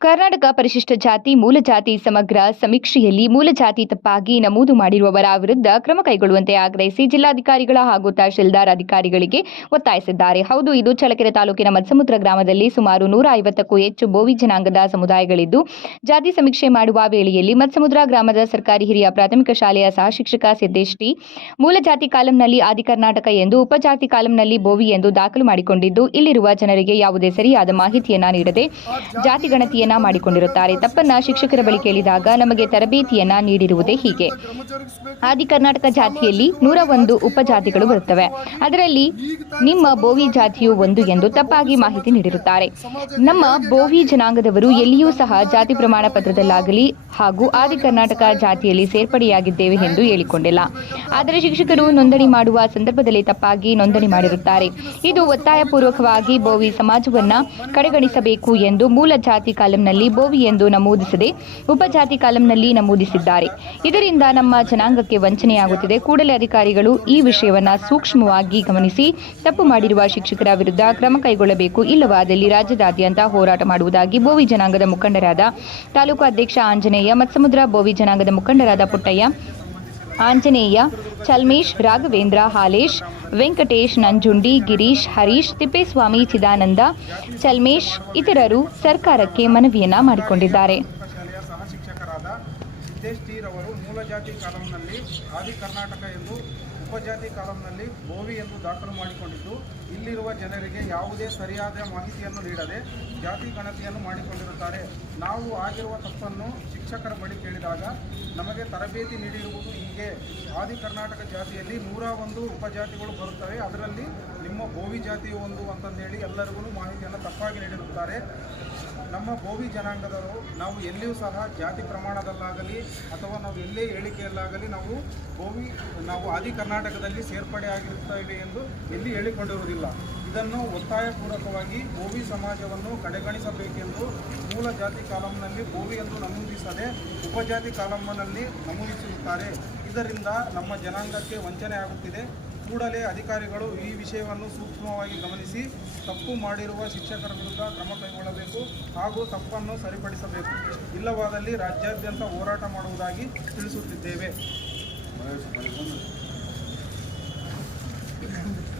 ಕರ್ನಾಟಕ ಪರಿಶಿಷ್ಟ ಜಾತಿ, ಮೂಲ ಜಾತಿ ಸಮಗ್ರ ಸಮೀಕ್ಷೆಯಲ್ಲಿ ಮೂಲ ಜಾತಿ ತಪ್ಪಾಗಿ ನಮೂದು ಮಾಡಿರುವವರ ವಿರುದ್ಧ ಕ್ರಮ ಕೈಗೊಳ್ಳುವಂತೆ ಆಗ್ರಹಿಸಿ ಜಿಲ್ಲಾಧಿಕಾರಿಗಳ ಹಾಗೂ ತಹಶೀಲ್ದಾರ್ ಅಧಿಕಾರಿಗಳಿಗೆ ಒತ್ತಾಯಿಸಿದ್ದಾರೆ. ಹೌದು, ಇದು ಚಳಕೆರೆ ತಾಲೂಕಿನ ಮತ್ಸಮುದ್ರ ಗ್ರಾಮದಲ್ಲಿ ಸುಮಾರು ನೂರ ಐವತ್ತಕ್ಕೂ ಹೆಚ್ಚು ಬೋವಿ ಜನಾಂಗದ ಸಮುದಾಯಗಳಿದ್ದು, ಜಾತಿ ಸಮೀಕ್ಷೆ ಮಾಡುವ ವೇಳೆಯಲ್ಲಿ ಮತ್ಸಮುದ್ರ ಗ್ರಾಮದ ಸರ್ಕಾರಿ ಹಿರಿಯ ಪ್ರಾಥಮಿಕ ಶಾಲೆಯ ಸಹ ಶಿಕ್ಷಕ ಸಿದ್ದೇಶ್ ಮೂಲ ಜಾತಿ ಕಾಲಂನಲ್ಲಿ ಆದಿ ಕರ್ನಾಟಕ ಎಂದು ಉಪಜಾತಿ ಕಾಲಂನಲ್ಲಿ ಬೋವಿ ಎಂದು ದಾಖಲು ಮಾಡಿಕೊಂಡಿದ್ದು, ಇಲ್ಲಿರುವ ಜನರಿಗೆ ಯಾವುದೇ ಸರಿಯಾದ ಮಾಹಿತಿಯನ್ನ ನೀಡದೆ ಜಾತಿ ಗಣತಿಯನ್ನ ಮಾಡಿಕೊಂಡಿರುತ್ತಾರೆ. ತಪ್ಪನ್ನ ಶಿಕ್ಷಕರ ಬಳಿ ಕೇಳಿದಾಗ ನಮಗೆ ತರಬೇತಿಯನ್ನ ನೀಡಿರುವುದೇ ಹೀಗೆ. ಆದಿ ಕರ್ನಾಟಕ ಜಾತಿಯಲ್ಲಿ ನೂರ ಒಂದು ಉಪಜಾತಿಗಳು ಬರುತ್ತವೆ. ಅದರಲ್ಲಿ ನಿಮ್ಮ ಬೋವಿ ಜಾತಿಯು ಒಂದು ಎಂದು ತಪ್ಪಾಗಿ ಮಾಹಿತಿ ನೀಡಿರುತ್ತಾರೆ. ನಮ್ಮ ಬೋವಿ ಜನಾಂಗದವರು ಎಲ್ಲಿಯೂ ಸಹ ಜಾತಿ ಪ್ರಮಾಣ ಪತ್ರದಲ್ಲಾಗಲಿ ಹಾಗೂ ಆದಿ ಕರ್ನಾಟಕ ಜಾತಿಯಲ್ಲಿ ಸೇರ್ಪಡೆಯಾಗಿದ್ದೇವೆ ಎಂದು ಹೇಳಿಕೊಂಡಿಲ್ಲ. ಆದರೆ ಶಿಕ್ಷಕರು ನೋಂದಣಿ ಮಾಡುವ ಸಂದರ್ಭದಲ್ಲಿ ತಪ್ಪಾಗಿ ನೋಂದಣಿ ಮಾಡಿರುತ್ತಾರೆ. ಇದು ಒತ್ತಾಯಪೂರ್ವಕವಾಗಿ ಬೋವಿ ಸಮಾಜವನ್ನ ಕಡೆಗಣಿಸಬೇಕು ಎಂದು ಮೂಲ ಜಾತಿ ಕಾಲಂನಲ್ಲಿ ಬೋವಿ ಎಂದು ನಮೂದಿಸದೆ ಉಪಜಾತಿ ಕಾಲಂನಲ್ಲಿ ನಮೂದಿಸಿದ್ದಾರೆ. ಇದರಿಂದ ನಮ್ಮ ಜನಾಂಗಕ್ಕೆ ವಂಚನೆಯಾಗುತ್ತಿದೆ. ಕೂಡಲೇ ಅಧಿಕಾರಿಗಳು ಈ ವಿಷಯವನ್ನು ಸೂಕ್ಷ್ಮವಾಗಿ ಗಮನಿಸಿ ತಪ್ಪು ಮಾಡಿರುವ ಶಿಕ್ಷಕರ ವಿರುದ್ಧ ಕ್ರಮ ಕೈಗೊಳ್ಳಬೇಕು. ಇಲ್ಲವಾದಲ್ಲಿ ರಾಜ್ಯದಾದ್ಯಂತ ಹೋರಾಟ ಮಾಡುವುದಾಗಿ ಬೋವಿ ಜನಾಂಗದ ಮುಖಂಡರಾದ ತಾಲೂಕು ಅಧ್ಯಕ್ಷ ಆಂಜನೇಯ, ಮತ್ಸಮುದ್ರ ಬೋವಿ ಜನಾಂಗದ ಮುಖಂಡರಾದ ಪುಟ್ಟಯ್ಯ, ಆಂಜನೇಯ, ಚಲ್ಮೇಶ್, ರಾಘವೇಂದ್ರ, ಹಾಲೇಶ್ ವೆಂಕಟೇಶ್ ನಂಜುಂಡಿ, ಗಿರೀಶ್, ಹರೀಶ್, ತಿಪ್ಪೇಸ್ವಾಮಿ, ಚಿದಾನಂದ, ಚಲ್ಮೇಶ್ ಇತರರು ಸರ್ಕಾರಕ್ಕೆ ಮನವಿಯನ್ನ ಮಾಡಿಕೊಂಡಿದ್ದಾರೆ. ಸಿದ್ದೇಶ್ ಟಿ ರವರು ಮೂಲ ಜಾತಿ ಕಾಲಂನಲ್ಲಿ ಆದಿ ಕರ್ನಾಟಕ ಎಂದು ಉಪಜಾತಿ ಕಾಲಂನಲ್ಲಿ ಬೋವಿ ಎಂದು ದಾಖಲು ಮಾಡಿಕೊಂಡಿದ್ದು, ಇಲ್ಲಿರುವ ಜನರಿಗೆ ಯಾವುದೇ ಸರಿಯಾದ ಮಾಹಿತಿಯನ್ನು ನೀಡದೆ ಜಾತಿ ಗಣತಿಯನ್ನು ಮಾಡಿಕೊಂಡಿರುತ್ತಾರೆ. ನಾವು ಆಗಿರುವ ತಪ್ಪನ್ನು ಶಿಕ್ಷಕರ ಬಳಿ ಕೇಳಿದಾಗ ನಮಗೆ ತರಬೇತಿ ನೀಡಿರುವುದು ಹೀಗೆ. ಆದಿ ಕರ್ನಾಟಕ ಜಾತಿಯಲ್ಲಿ ನೂರ ಒಂದು ಉಪಜಾತಿಗಳು ಬರುತ್ತವೆ. ಅದರಲ್ಲಿ ನಿಮ್ಮ ಬೋವಿ ಜಾತಿಯು ಒಂದು ಅಂತಂದೇಳಿ ಎಲ್ಲರಿಗೂ ಮಾಹಿತಿಯನ್ನು ತಪ್ಪಾಗಿ ನೀಡಿರುತ್ತಾರೆ. ನಮ್ಮ ಬೋವಿ ಜನಾಂಗದವರು, ನಾವು ಎಲ್ಲಿಯೂ ಸಹ ಜಾತಿ ಪ್ರಮಾಣದಲ್ಲಾಗಲಿ ಅಥವಾ ನಾವು ಎಲ್ಲೇ ಹೇಳಿಕೆಯಲ್ಲಾಗಲಿ ನಾವು ಬೋವಿ, ನಾವು ಆದಿ ಕರ್ನಾಟಕದಲ್ಲಿ ಸೇರ್ಪಡೆ ಇದೆ ಎಂದು ಎಲ್ಲಿ ಹೇಳಿಕೊಂಡಿರುವುದಿಲ್ಲ. ಇದನ್ನು ಒತ್ತಾಯಪೂರ್ವಕವಾಗಿ ಭೋವಿ ಸಮಾಜವನ್ನು ಕಡೆಗಣಿಸಬೇಕೆಂದು ಮೂಲ ಜಾತಿ ಕಾಲಂನಲ್ಲಿ ಭೋವಿಯನ್ನು ನಮೂದಿಸದೆ ಉಪಜಾತಿ ಕಾಲಂನಲ್ಲಿ ನಮೂದಿಸುತ್ತಾರೆ. ಇದರಿಂದ ನಮ್ಮ ಜನಾಂಗಕ್ಕೆ ವಂಚನೆ ಆಗುತ್ತಿದೆ. ಕೂಡಲೇ ಅಧಿಕಾರಿಗಳು ಈ ವಿಷಯವನ್ನು ಸೂಕ್ಷ್ಮವಾಗಿ ಗಮನಿಸಿ ತಪ್ಪು ಮಾಡಿರುವ ಶಿಕ್ಷಕರ ವಿರುದ್ಧ ಕ್ರಮ ಕೈಗೊಳ್ಳಬೇಕು ಹಾಗೂ ತಪ್ಪನ್ನು ಸರಿಪಡಿಸಬೇಕು. ಇಲ್ಲವಾದಲ್ಲಿ ರಾಜ್ಯಾದ್ಯಂತ ಹೋರಾಟ ಮಾಡುವುದಾಗಿ ತಿಳಿಸುತ್ತಿದ್ದೇವೆ. Yeah.